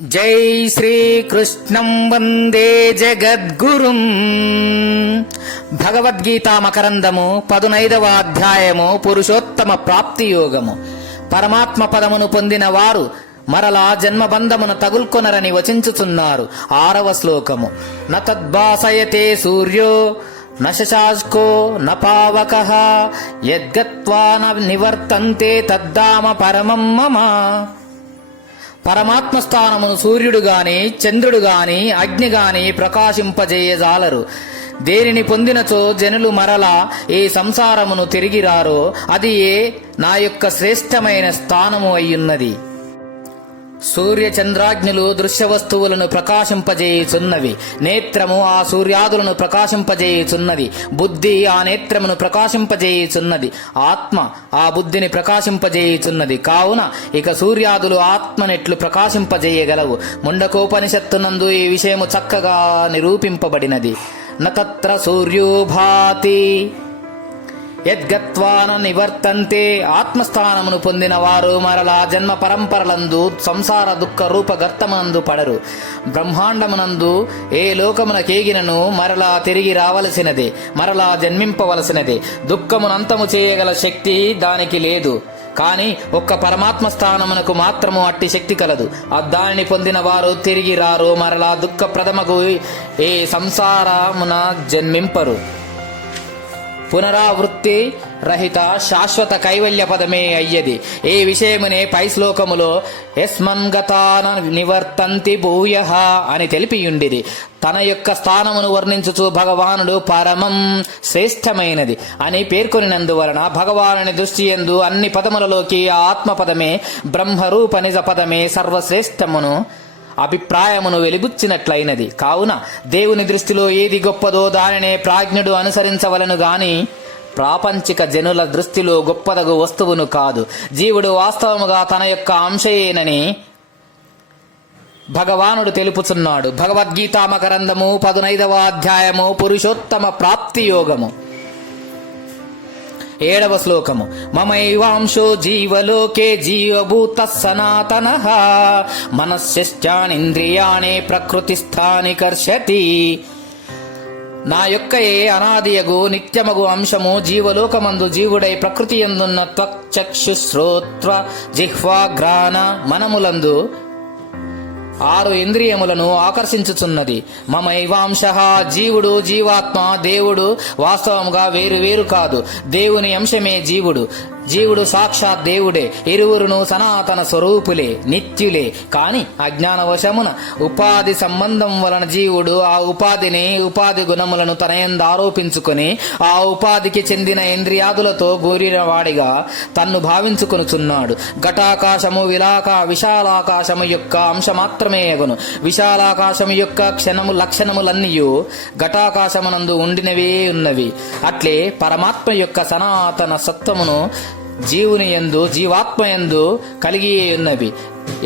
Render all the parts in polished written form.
జై శ్రీకృష్ణం వందే జగద్గురుం. భగవద్గీత మకరందము 15వ అధ్యాయము పురుషోత్తమ ప్రాప్తి యోగము. పరమాత్మ పదమును పొందిన వారు మరలా జన్మబంధమును తగుల్కొనరని వచించుచున్నారు. 6వ శ్లోకము. న తద్భాసయతే సూర్యో న శశాస్కో న పావకః యద్గత్వా న నివర్తంతే తద్ధామ పరమం మమ. పరమాత్మ స్థానమును సూర్యుడు గాని చంద్రుడు గాని అగ్ని గాని ప్రకాశింపజేయజాలరు. దేనిని పొందినచో జనులు మరలా ఈ సంసారమును తిరిగిరారో అది నా యొక్క శ్రేష్టమైన స్థానము అయ్యున్నది. సూర్య చంద్రాగ్నులు దృశ్య వస్తువులను ప్రకాశింపజేయుచున్నవి. నేత్రము ఆ సూర్యాదులను ప్రకాశింపజేయుచున్నది. బుద్ధి ఆ నేత్రమును ప్రకాశింపజేయుచున్నది. ఆత్మ ఆ బుద్ధిని ప్రకాశింపజేయుచున్నది. కావున ఇక సూర్యాదులు ఆత్మనెట్లు ప్రకాశింపజేయగలవు. ముండకోపనిషత్తునందు ఈ విషయము చక్కగా నిరూపింపబడినది. నత్ర సూర్యో భాతి యద్గత్వా న నివర్తంతే. ఆత్మస్థానమును పొందిన వారు మరలా జన్మ పరంపరలందు సంసార దుఃఖ రూప గర్తమునందు పడరు. బ్రహ్మాండమునందు ఏ లోకమునకేగినను మరలా తిరిగి రావలసినదే, మరలా జన్మింపవలసినదే. దుఃఖమునంతము చేయగల శక్తి దానికి లేదు. కాని ఒక్క పరమాత్మ స్థానమునకు మాత్రము అట్టి శక్తి కలదు. దానిని పొందిన వారు తిరిగి రారు, మరలా దుఃఖప్రదమగు ఏ సంసారమున జన్మింపరు. పునరావృత్తి రహిత శాశ్వత కైవల్య పదమే అయ్యది. ఈ విషయమునే పై శ్లోకములో యస్మన్ గతాన నివర్తంతి భూయః అని తెలిపియుండిది. తన యొక్క స్థానమును వర్ణించుచు భగవానుడు పరమం శ్రేష్టమైనది అని పేర్కొనినందువలన భగవానుని దృష్టి యందు అన్ని పదములలోకి ఆత్మపదమే బ్రహ్మరూప నిజ పదమే సర్వశ్రేష్టమును అభిప్రాయమును వెలిబుచ్చినట్లయినది. కావున దేవుని దృష్టిలో ఏది గొప్పదో దానినే ప్రాజ్ఞుడు అనుసరించవలను గాని ప్రాపంచిక జనుల దృష్టిలో గొప్పదగు వస్తువును కాదు. జీవుడు వాస్తవముగా తన యొక్క అంశయేనని భగవానుడు తెలుపుచున్నాడు. భగవద్గీత మకరందము 15వ అధ్యాయము పురుషోత్తమ ప్రాప్తి యోగము. 7వ శ్లోకము. మమైవాంశో జీవలోకే జీవభూత సనాతనః మనస్యశ్చానింద్రియాణి ప్రకృతిస్థాని కర్షతి. నా యొక్క అనాదియగు నిత్యమగు అంశము జీవలోకమందు జీవుడై ప్రకృతి యందున్న త్వక్చక్షు శ్రోత్ర జిహ్వాఘ్రాణ మనములందు 6 ఇంద్రియములను ఆకర్షించుచున్నది. మమైవాంశః జీవుడు జీవాత్మ దేవుడు వాస్తవముగా వేరు వేరు కాదు. దేవుని అంశమే జీవుడు. జీవుడు సాక్షాత్ దేవుడే. ఇరువురును సనాతన స్వరూపులే, నిత్యులే. కాని అజ్ఞానవశమున ఉపాధి సంబంధం వలన జీవుడు ఆ ఉపాధి గుణములను తనయందు ఆరోపించుకొని ఆ ఉపాధికి చెందిన ఇంద్రియాదులతో కూడిన వాడిగా తన్ను భావించుకొనుచున్నాడు. ఘటాకాశము విశాలాకాశము యొక్క అంశ మాత్రమే అగును. విశాలాకాశము యొక్క లక్షణములన్నీయు ఘటాకాశమునందు ఉండినవే ఉన్నవి. అట్లే పరమాత్మ యొక్క సనాతన సత్వమును జీవుని యందు జీవాత్మ యందు కలిగి ఉన్నవి.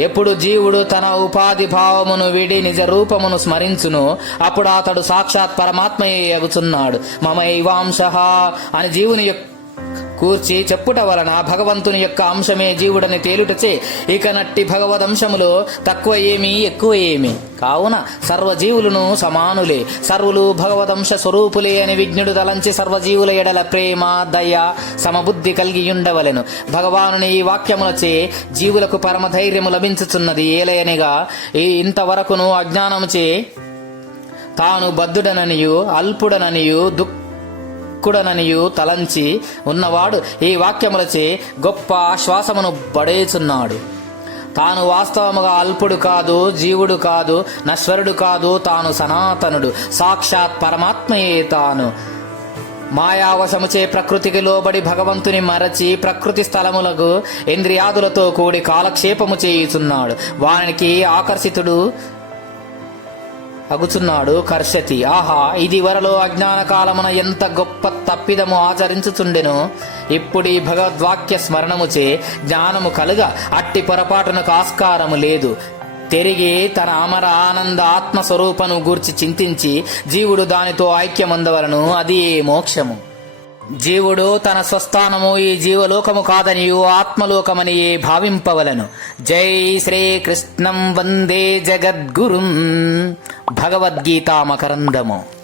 ఎప్పుడు జీవుడు తన ఉపాధి భావమును వీడి నిజ రూపమును స్మరించును అప్పుడు అతడు సాక్షాత్ పరమాత్మయే అగుచున్నాడు. మమైవాంశః అని జీవుని కూర్చి చెప్పుట వలన భగవంతుని యొక్క అంశమే జీవుడని తేలుటచే ఇక నట్టి భగవదంశములో తక్కువ ఏమి ఎక్కువ ఏమి. కావున సర్వజీవులను సమానులే, సర్వులు భగవదంశ స్వరూపులే అని విజ్ఞుడు తలంచి సర్వజీవుల ఎడల ప్రేమ దయ సమబుద్ధి కలిగియుండవలెను. భగవానుని ఈ వాక్యములచే జీవులకు పరమధైర్యము లభించుచున్నది. ఏలయనగా ఇంతవరకును అజ్ఞానముచే తాను బద్ధుడననియు అల్పుడననియు దుఃఖుడననియు తలంచి ఉన్నవాడు ఈ వాక్యములచే గొప్ప ఆశ్వాసమును పడేచున్నాడు. తాను వాస్తవముగా అల్పుడు కాదు, జీవుడు కాదు, నశ్వరుడు కాదు. తాను సనాతనుడు, సాక్షాత్ పరమాత్మయే తాను. మాయావశముచే ప్రకృతికి లోబడి భగవంతుని మరచి ప్రకృతి స్థలములకు ఇంద్రియాదులతో కూడి కాలక్షేపము చేయుచున్నాడు. వానికి ఆకర్షితుడు అగుచున్నాడు. కర్షతి. ఆహా, ఇది వరలో అజ్ఞాన కాలమున ఎంత గొప్ప తప్పిదము ఆచరించుచుండెను. ఇప్పుడు ఈ భగవద్వాక్య స్మరణముచే జ్ఞానము కలుగ అట్టి పొరపాటునకు ఆస్కారము లేదు. తిరిగి తన అమర ఆనంద ఆత్మస్వరూపను గూర్చి చింతించి జీవుడు దానితో ఐక్యమందవలను. అది మోక్షము. జీవుడు తన స్వస్థానము ఈ జీవలోకము కాదనియు ఆత్మలోకమని భావింపవలను. జై శ్రీకృష్ణం వందే జగద్గురుం. భగవద్గీతా మకరందము.